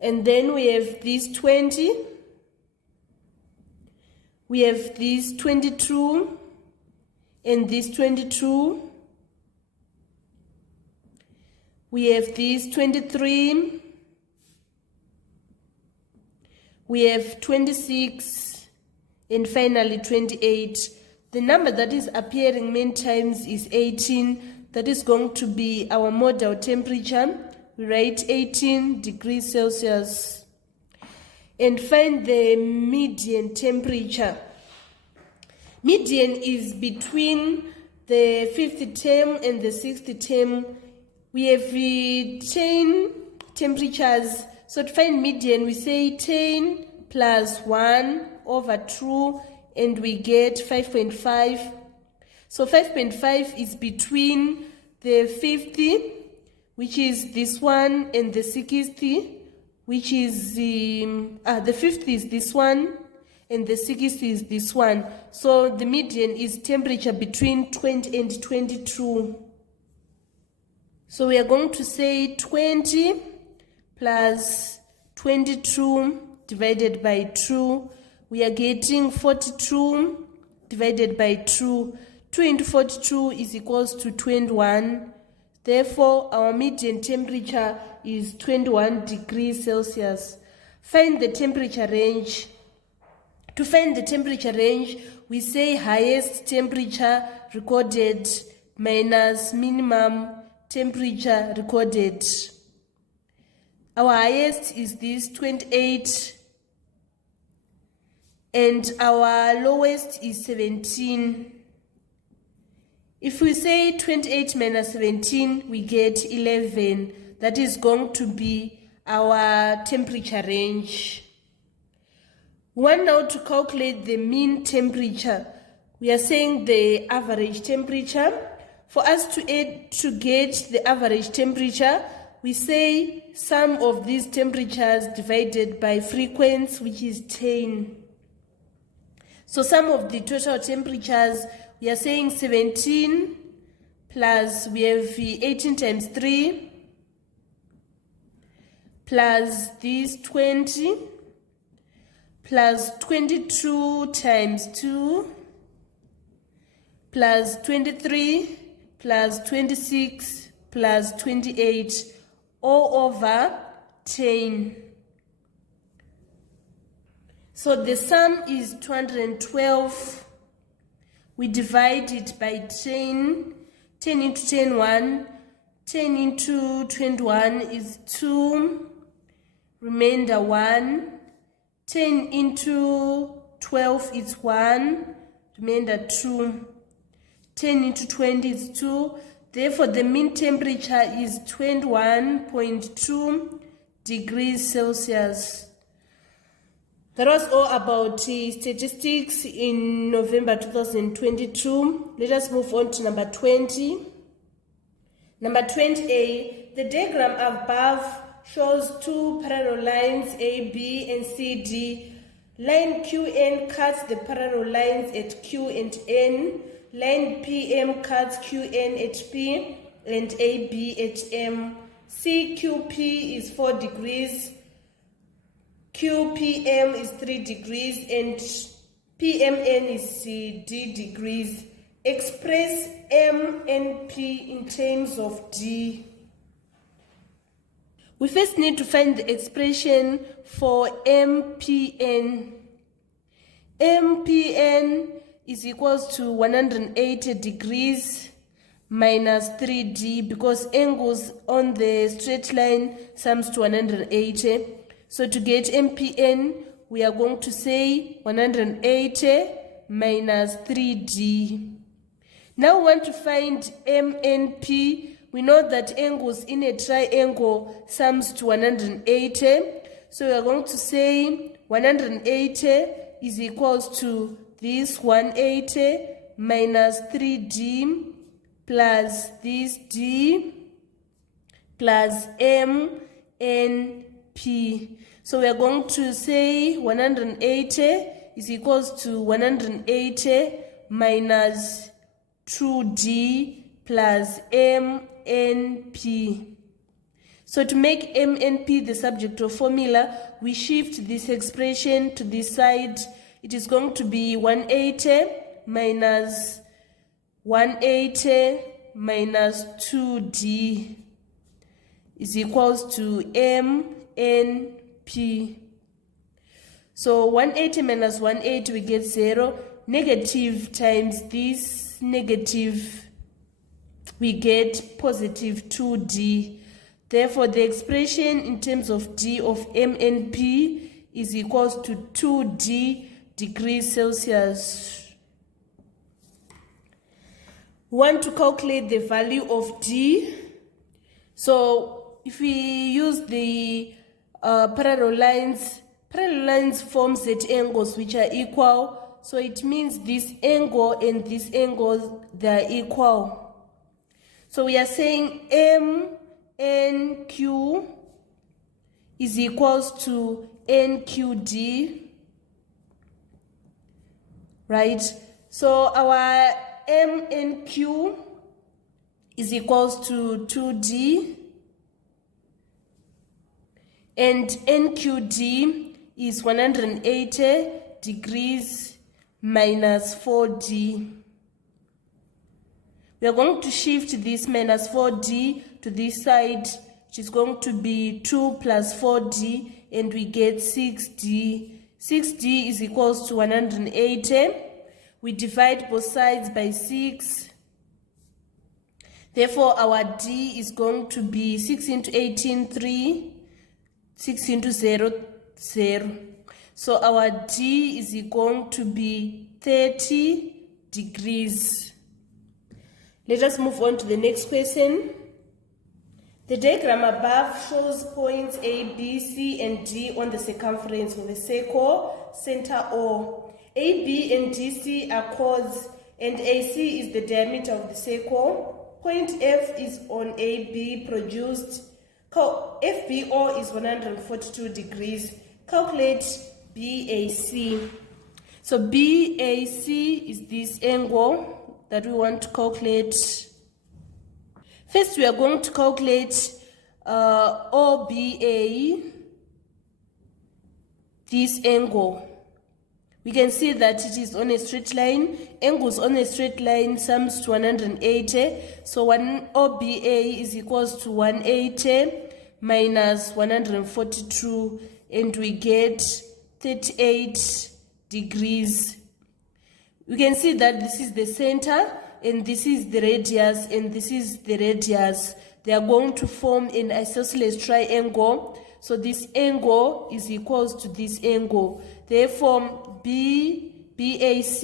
And then we have these 20. We have these 22 and these 22. We have these 23. We have 26 and finally 28. The number that is appearing many times is 18. That is going to be our modal temperature. We write 18 degrees Celsius. And find the median temperature. Median is between the 5th term and the 6th term. We have 10 temperatures. So to find median, we say 10 plus 1 over 2, and we get 5.5. So 5.5 is between the 50th, which is this one, and the 60th, which is the 50th is this one, and the 60th is this one. So the median is temperature between 20 and 22. So we are going to say 20 plus 22 divided by 2. We are getting 42 divided by 2. 2 into 42 is equals to 21. Therefore, our median temperature is 21 degrees Celsius. Find the temperature range. To find the temperature range, we say highest temperature recorded minus minimum temperature recorded. Our highest is this 28 and our lowest is 17. If we say 28 minus 17, we get 11. That is going to be our temperature range. We want now to calculate the mean temperature. We are saying the average temperature. For us to get the average temperature, we say sum of these temperatures divided by frequency, which is 10. So sum of the total temperatures, we are saying 17 plus we have 18 times 3 plus this 20 plus 22 times 2 plus 23 plus 26 plus 28 all over 10. So the sum is 212. We divide it by 10. 10 into 10, 1. 10 into 21 is 2. Remainder 1. 10 into 12 is 1. Remainder 2. 10 into 20 is 2. Therefore, the mean temperature is 21.2 degrees Celsius. That was all about statistics in November 2022. Let us move on to number 20. Number 20A, the diagram above shows two parallel lines AB and CD. Line QN cuts the parallel lines at Q and N. Line PM cuts QN at P and AB at M. CQP is 4 degrees. QPM is 3 degrees and PMN is D degrees. Express M and P in terms of D. We first need to find the expression for MPN. MPN is equals to 180 degrees minus 3D because angles on the straight line sums to 180. So to get MPN, we are going to say 180 minus 3d. Now we want to find MNP. We know that angles in a triangle sums to 180. So we are going to say 180 is equals to this 180 minus 3d plus this d plus MNP. So we are going to say 180 is equals to 180 minus 2d plus MNP. So to make MNP the subject of formula, we shift this expression to this side. It is going to be 180 minus 180 minus 2d is equals to MNP. So 180 minus 180, we get 0. Negative times this negative, we get positive 2d. Therefore, the expression in terms of d of MNP is equals to 2d degrees Celsius. We want to calculate the value of d. So if we use the parallel lines form set angles which are equal. So it means this angle and this angle, they are equal. So we are saying MNQ is equals to NQD, right? So our MNQ is equals to 2D and NQD is 180 degrees minus 4d. We are going to shift this minus 4d to this side, which is going to be 2 plus 4d, and we get 6d. 6d is equals to 180. We divide both sides by 6. Therefore, our d is going to be 6 into 18, 3. 6 into 0, 0. So our d is going to be 30 degrees. Let us move on to the next question. The diagram above shows points A, B, C, and D on the circumference of a circle, center O. A, B, and DC are chords, and AC is the diameter of the circle. Point F is on AB produced. FBO is 142 degrees. Calculate BAC. So BAC is this angle that we want to calculate. First, we are going to calculate OBA, this angle. We can see that it is on a straight line. Angles on a straight line sums to 180. So one OBA is equals to 180 minus 142, and we get 38 degrees. We can see that this is the center, and this is the radius, and this is the radius. They are going to form an isosceles triangle. So this angle is equals to this angle. Therefore, BAC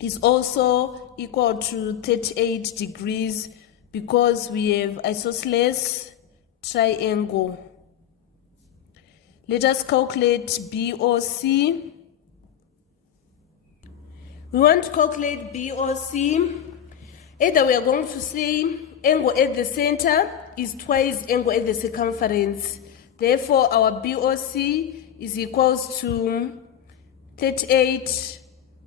is also equal to 38 degrees because we have isosceles triangle. Let us calculate BOC. We want to calculate BOC. Either we are going to say angle at the center is twice angle at the circumference. Therefore, our BOC is equals to 38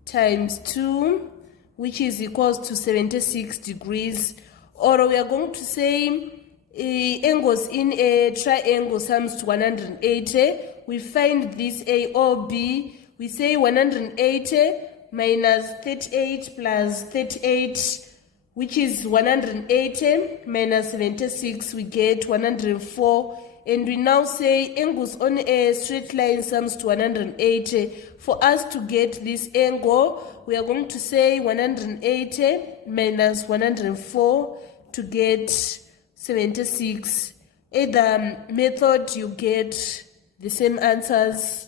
times 2, which is equals to 76 degrees. Or we are going to say angles in a triangle sums to 180. We find this AOB. We say 180 minus 38 plus 38, which is 180 minus 76, we get 104. And we now say angles on a straight line sums to 180. For us to get this angle, we are going to say 180 minus 104 to get 76. Either method, you get the same answers.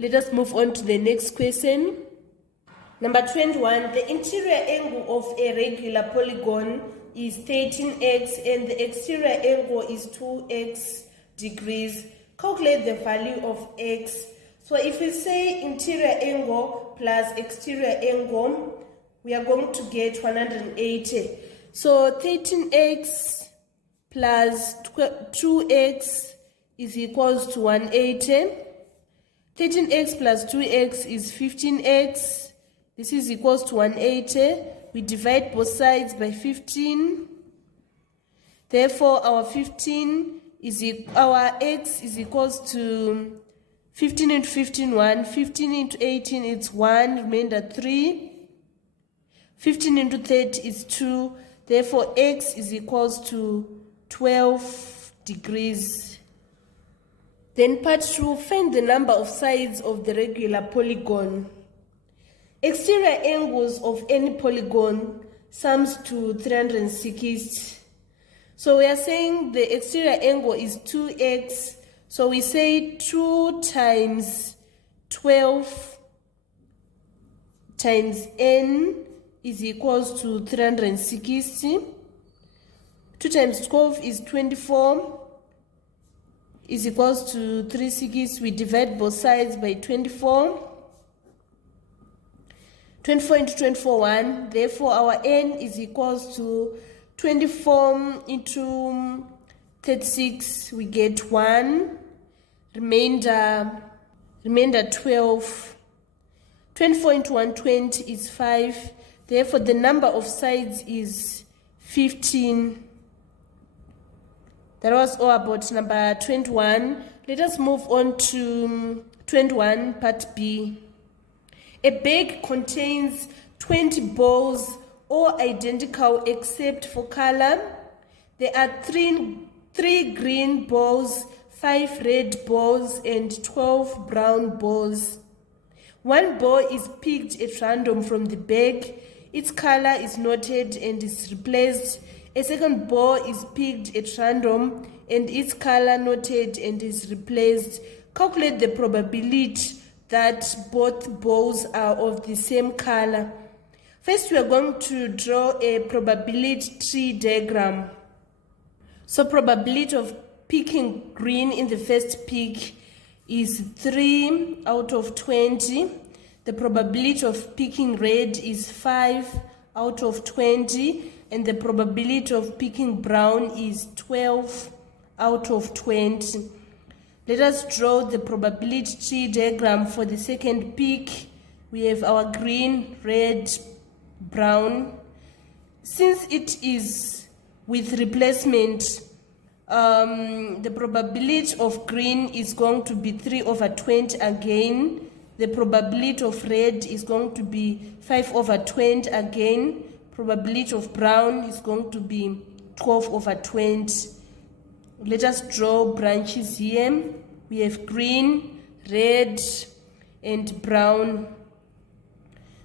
Let us move on to the next question. Number 21, the interior angle of a regular polygon is 13x and the exterior angle is 2x degrees. Calculate the value of x. So if we say interior angle plus exterior angle, we are going to get 180. So 13x plus 2x is equals to 180. 13x plus 2x is 15x. This is equals to 180. We divide both sides by 15. Therefore, our x is equals to 15 into 15, 1. 15 into 18, it's 1, remainder 3. 15 into 30 is 2. Therefore, x is equals to 12 degrees. Then part 2, find the number of sides of the regular polygon. Exterior angles of any polygon sums to 360. So we are saying the exterior angle is 2x. So we say 2 times 12 times n is equals to 360. 2 times 12 is 24 is equals to 360. We divide both sides by 24. 24 into 24, 1. Therefore, our n is equals to 24 into 36. We get 1. Remainder 12. 24 into 120 is 5. Therefore, the number of sides is 15. That was all about number 21. Let us move on to 21, part B. A bag contains 20 balls, all identical except for color. There are three green balls, 5 red balls, and 12 brown balls. One ball is picked at random from the bag. Its color is noted and is replaced. A second ball is picked at random and its color noted and is replaced. Calculate the probability that both balls are of the same color. First, we are going to draw a probability tree diagram. So probability of picking green in the first pick is 3 out of 20. The probability of picking red is 5 out of 20. And the probability of picking brown is 12 out of 20. Let us draw the probability tree diagram for the second pick. We have our green, red, brown. Since it is with replacement, the probability of green is going to be 3 over 20 again. The probability of red is going to be 5 over 20 again. Probability of brown is going to be 12 over 20. Let us draw branches here. We have green, red, and brown.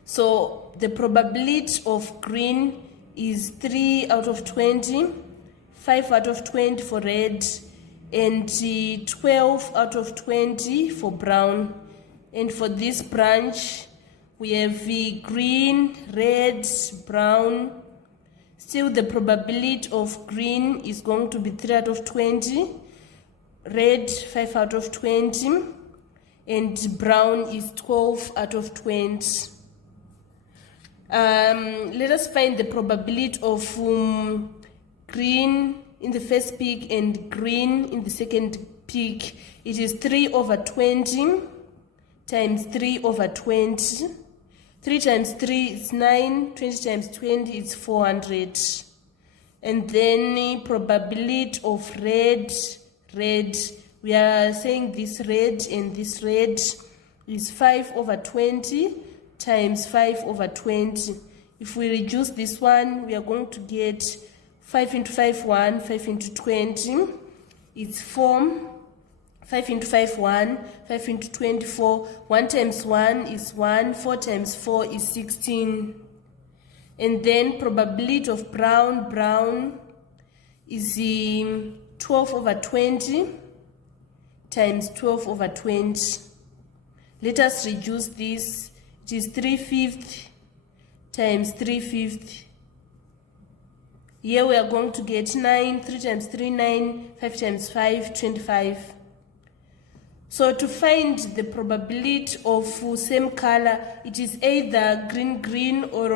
So the probability of green is 3 out of 20, 5 out of 20 for red, and 12 out of 20 for brown. And for this branch, we have green, red, brown. Still, the probability of green is going to be 3 out of 20, red 5 out of 20, and brown is 12 out of 20. Let us find the probability of green in the first pick and green in the second pick. It is 3 over 20 times 3 over 20. 3 times 3 is 9, 20 times 20 is 400. And then the probability of red, we are saying this red and this red is 5 over 20 times 5 over 20. If we reduce this one, we are going to get 5 into 5, 1, 5 into 20, it's 4. 5 into 5, 1, 5 into 24, 1 times 1 is 1, 4 times 4 is 16. And then probability of brown is 12 over 20 times 12 over 20. Let us reduce this. It is 3/5 times 3/5. Here we are going to get 9. 3 times 3, 9. 5 times 5, 25. So to find the probability of same color, it is either green green or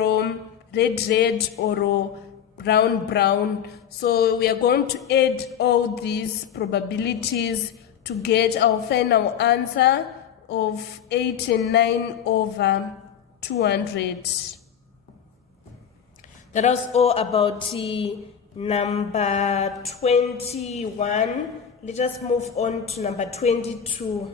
red red or brown brown. So we are going to add all these probabilities to get our final answer of 89/200. That was all about number 21. Let us move on to number 22.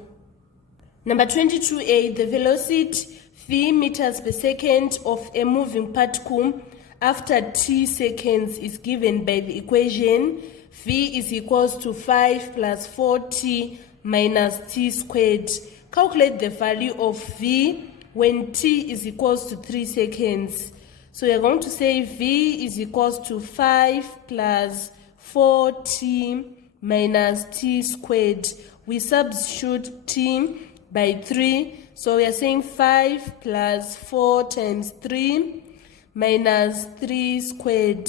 Number 22A, the velocity v meters per second of a moving particle after t seconds is given by the equation v is equals to 5 plus 4t minus t squared. Calculate the value of v when t is equals to 3 seconds. So we are going to say v is equals to 5 plus 4t minus t squared. We substitute t by 3. So we are saying 5 plus 4 times 3 minus 3 squared.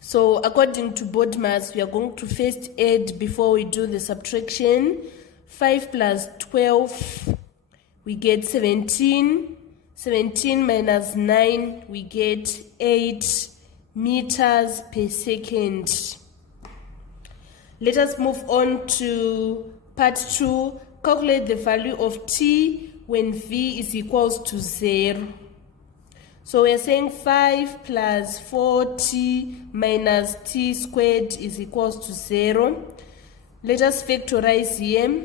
So according to board maths, we are going to first add before we do the subtraction. 5 plus 12, we get 17. 17 minus 9, we get 8 meters per second. Let us move on to part 2. Calculate the value of t when v is equals to 0. So we are saying 5 plus 4t minus t squared is equals to 0. Let us factorize here.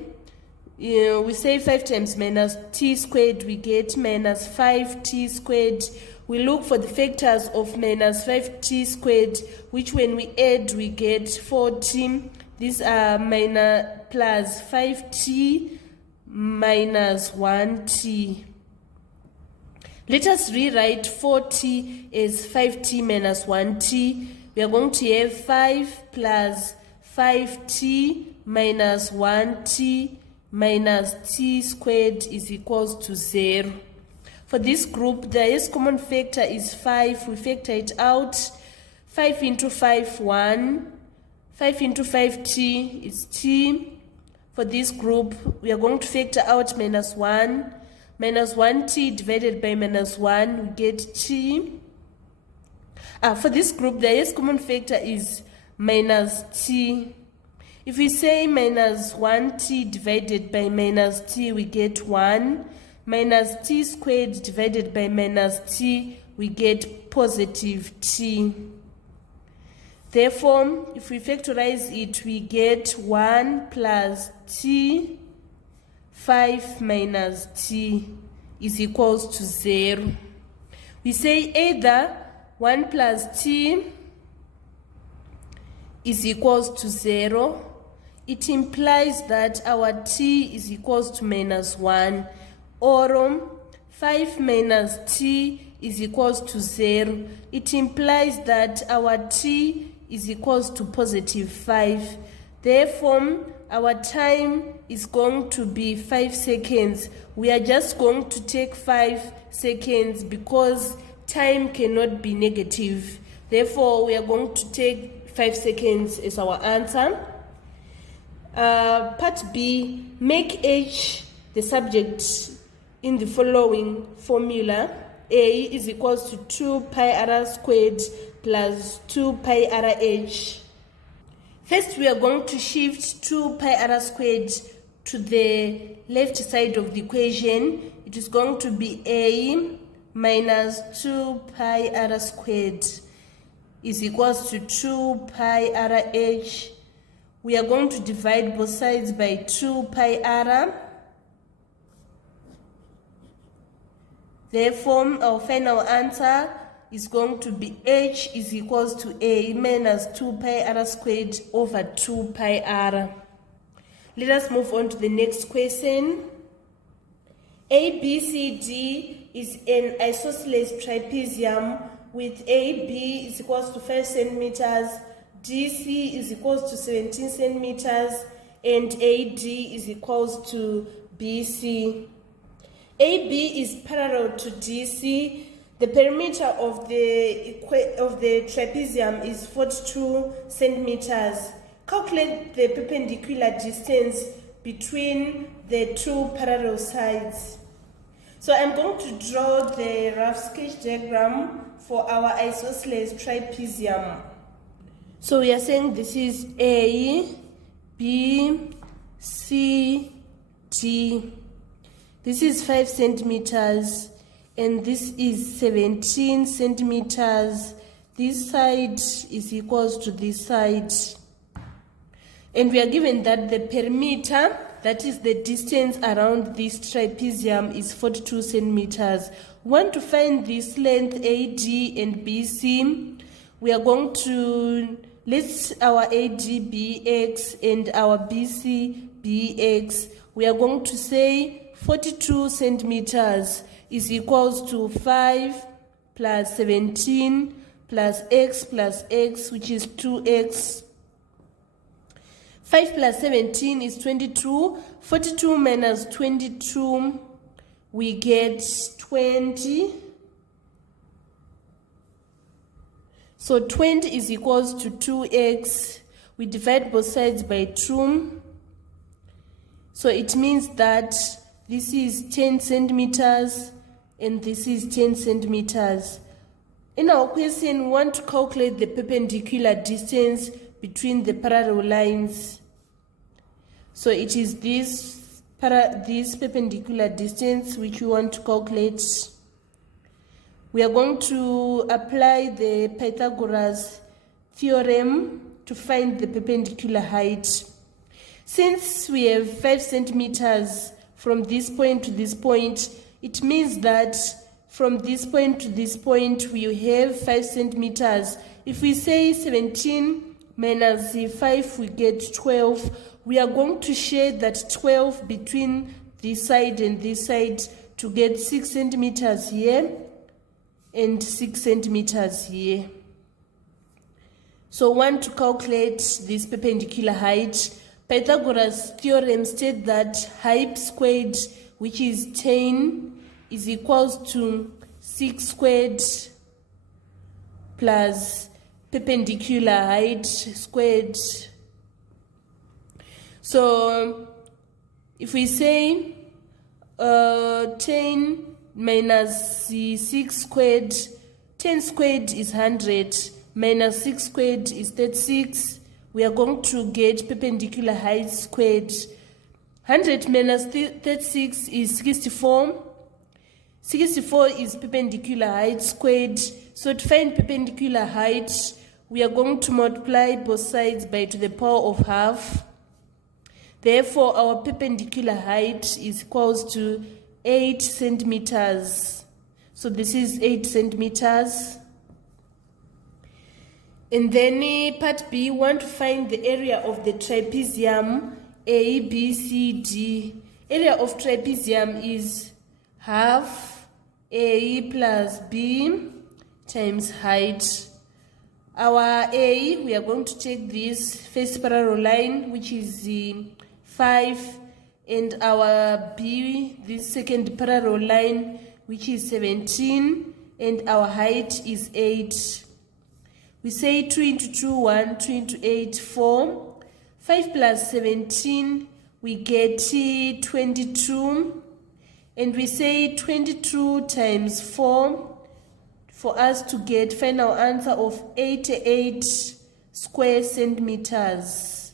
We say 5 times minus t squared, we get minus 5t squared. We look for the factors of minus 5t squared, which when we add, we get 4t. These are minus plus 5t minus 1t. Let us rewrite 4t as 5t minus 1t. We are going to have 5 plus 5t minus 1t minus t squared is equals to 0. For this group, the highest common factor is 5. We factor it out. 5 into 5, 1. 5 into 5t is t. For this group, we are going to factor out minus 1. Minus 1t divided by minus 1, we get t. For this group, the highest common factor is minus t. If we say minus 1t divided by minus t, we get 1. Minus t squared divided by minus t, we get positive t. Therefore, if we factorize it, we get 1 plus t, 5 minus t is equals to 0. We say either 1 plus t is equals to 0. It implies that our t is equals to minus 1, or 5 minus t is equals to 0. It implies that our t is equals to positive 5. Therefore, our time is going to be 5 seconds. We are just going to take 5 seconds because time cannot be negative. Therefore, we are going to take 5 seconds as our answer. Part B, make H the subject in the following formula. A is equals to 2 pi r squared plus 2 pi r h. First, we are going to shift 2 pi r squared to the left side of the equation. It is going to be A minus 2 pi r squared is equals to 2 pi r h. We are going to divide both sides by 2 pi r. Therefore, our final answer is going to be h is equals to a minus 2 pi r squared over 2 pi r. Let us move on to the next question. ABCD is an isosceles trapezium with AB is equals to 5 centimeters, DC is equals to 17 centimeters, and AD is equals to BC. AB is parallel to DC. The perimeter of the trapezium is 42 centimeters. Calculate the perpendicular distance between the two parallel sides. So I'm going to draw the rough sketch diagram for our isosceles trapezium. So we are saying this is A, B, C, D. This is 5 centimeters and this is 17 centimeters. This side is equals to this side. And we are given that the perimeter, that is the distance around this trapezium, is 42 centimeters. We want to find this length AD and BC. We are going to let our AD be X and our BC be X. We are going to say 42 centimeters is equals to 5 plus 17 plus X, which is 2X. 5 plus 17 is 22. 42 minus 22, we get 20. So 20 is equals to 2x. We divide both sides by 2. So it means that this is 10 centimeters and this is 10 centimeters. In our question, we want to calculate the perpendicular distance between the parallel lines. So it is this perpendicular distance which we want to calculate. We are going to apply the Pythagoras theorem to find the perpendicular height. Since we have 5 centimeters from this point to this point, it means that from this point to this point we have 5 centimeters. If we say 17 minus 5, we get 12. We are going to share that 12 between this side and this side to get 6 centimeters here and 6 centimeters here. So we want to calculate this perpendicular height. Pythagoras theorem states that height squared, which is 10, is equals to 6 squared plus perpendicular height squared. So if we say 10 minus 6 squared, 10 squared is 100, minus 6 squared is 36, we are going to get perpendicular height squared. 100 minus 36 is 64. 64 is perpendicular height squared. So to find perpendicular height, we are going to multiply both sides by to the power of half. Therefore, our perpendicular height is equals to 8 centimeters. So this is 8 centimeters. And then part B, we want to find the area of the trapezium A, B, C, D. Area of trapezium is half A plus B times height. Our A, we are going to take this first parallel line, which is 5, and our B, this second parallel line, which is 17, and our height is 8. We say 2 into 2, 1, 2 into 8, 4. 5 plus 17, we get 22. And we say 22 times 4 for us to get final answer of 88 square centimeters.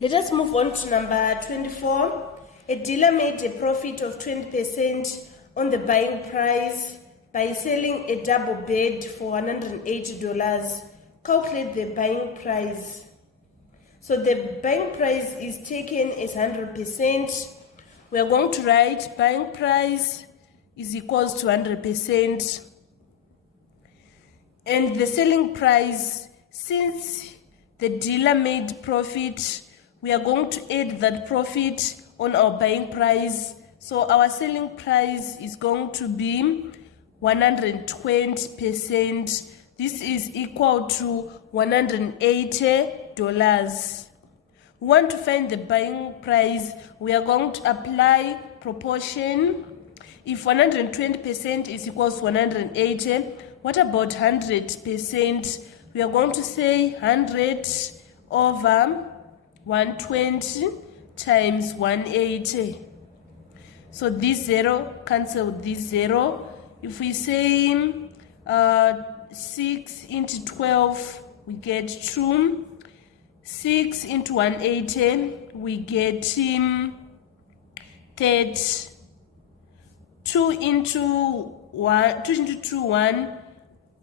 Let us move on to number 24. A dealer made a profit of 20% on the buying price by selling a double bed for $180. Calculate the buying price. So the buying price is taken as 100%. We are going to write buying price is equals to 100%. And the selling price, since the dealer made profit, we are going to add that profit on our buying price. So our selling price is going to be 120%. This is equal to $180. We want to find the buying price. We are going to apply proportion. If 120% is equals to 180, what about 100%? We are going to say 100 over 120 times 180. So this 0 cancel this 0. If we say 6 into 12, we get 2. 6 into 180, we get 30. 2 into 1, 2 into 2, 1.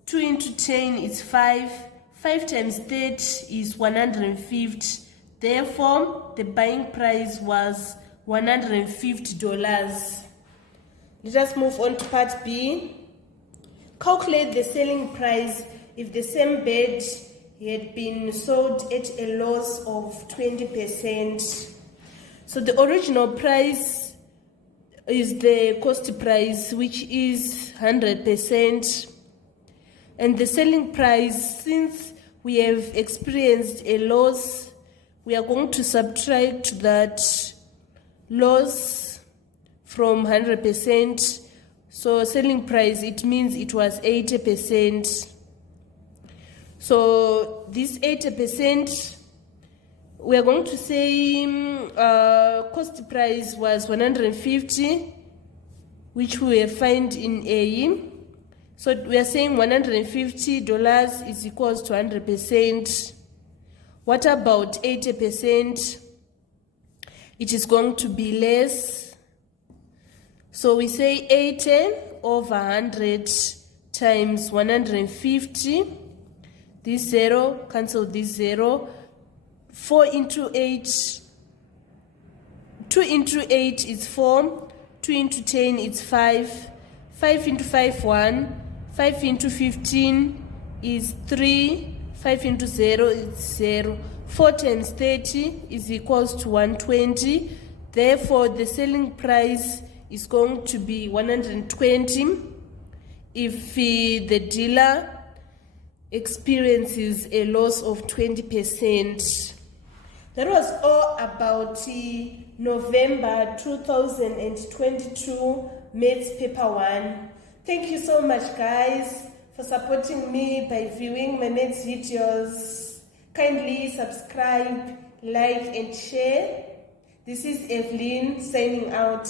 2 into 10 is 5. 5 times 30 is 150. Therefore, the buying price was $150. Let us move on to part B. Calculate the selling price if the same bed had been sold at a loss of 20%. So the original price is the cost price, which is 100%. And the selling price, since we have experienced a loss, we are going to subtract that loss from 100%. So selling price, it means it was 80%. So this 80%, we are going to say cost price was 150, which we will find in A. So we are saying $150 is equals to 100%. What about 80%? It is going to be less. So we say 80 over 100 times 150. This 0, cancel this 0. 4 into 8. 2 into 8 is 4. 2 into 10 is 5. 5 into 5, 1. 5 into 15 is 3. 5 into 0 is 0. 4 times 30 is equals to 120. Therefore, the selling price is going to be 120 if the dealer experiences a loss of 20%. That was all about November 2022 Maths Paper 1. Thank you so much, guys, for supporting me by viewing my maths videos. Kindly subscribe, like, and share. This is Evelyn signing out.